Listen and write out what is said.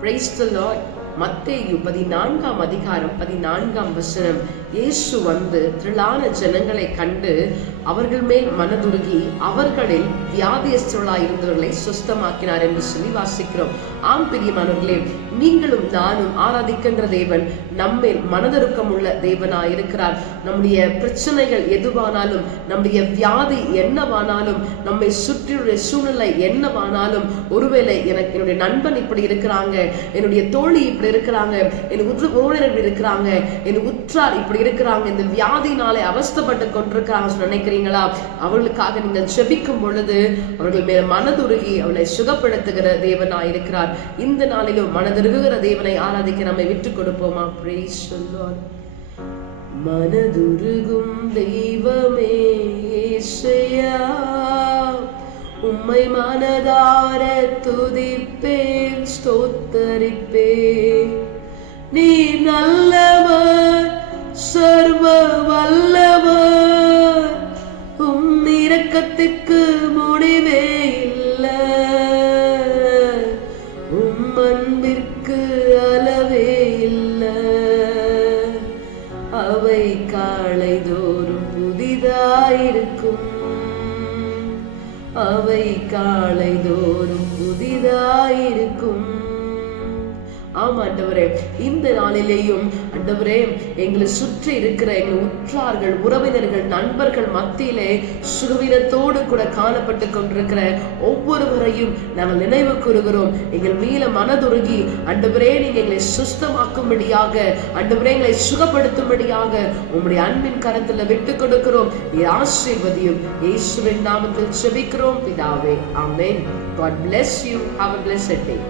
Praise the Lord. மத்தேயு பதினான்காம் அதிகாரம் பதினான்காம் வசனம். இயேசு வந்து திரளான ஜனங்களை கண்டு அவர்கள் மேல் மனதுருகி அவர்களில் வியாதியஸ்தர்களாய் இருந்தவர்களை சுஸ்தமாக்கினார் என்று சொல்லி வாசிக்கிறோம். ஆம் பிரியமானவர்களே நீங்களும் நானும் ஆராதிக்கின்ற தேவன் நம்மேல் மனதருக்கம் உள்ள தேவனாய் இருக்கிறார். நம்முடைய பிரச்சனைகள் எதுவானாலும் நம்முடைய வியாதி என்னவானாலும் நம்மை சுற்றியுள்ள சூழ்நிலை என்னவானாலும் ஒருவேளை எனக்கு என்னுடைய நண்பன் இப்படி இருக்கிறாங்க என்னுடைய தோழி இப்படி இப்படி இருக்கிறாங்க. என் உற்று உறவினர் இப்படி இருக்கிறாங்க. என் உற்றார் இப்படி இருக்கிறாங்க. இந்த வியாதினாலே அவஸ்தப்பட்டு கொண்டிருக்கிறாங்க நினைக்கிறீங்களா? அவர்களுக்காக நீங்கள் ஜெபிக்கும் பொழுது அவர்கள் மேல மனதுருகி அவளை சுகப்படுத்துகிற தேவனா இருக்கிறார். இந்த நாளிலும் மனதுருகுகிற தேவனை ஆராதிக்க நம்மை விட்டு கொடுப்போமா? அப்படி சொல்லுவார் மனதுருகும் தெய்வமே இயேசையா உம்மை மனதார துதிப்பேன் ஸ்தோத்தரிப்பேன். நல்லவர் சர்வ வல்லவர் உம் இரக்கத்துக்கு முடிவே இல்லை. உம் அன்பிற்கு அளவே இல்லை. அவை காலை தோறும் புதிதாயிருக்கும். அவை காலை தோறும் புதிதாயிருக்கும். ஆண்டவரே இந்த நாளிலேயும் ஆண்டவரே எங்களை சுற்றி இருக்கிற எங்கள் உற்றார்கள் உறவினர்கள் நண்பர்கள் மத்தியிலே சுகவீனத்தோடு கூட காணப்பட்டு கொண்டிருக்கிற ஒவ்வொருவரையும் நாங்கள் நினைவு கூறுகிறோம் எங்கள் மீள மனதுருகி அண்டவரே நீங்க எங்களை சுஸ்தமாக்கும்படியாக அண்டவரே எங்களை சுகப்படுத்தும்படியாக உங்களுடைய அன்பின் கரத்துல விட்டு கொடுக்கிறோம் நீ ஆசீர்வதியும் இயேசுவின் நாமத்தில் செபிக்கிறோம் பிதாவே ஆமேன் God bless you. Have a blessed day.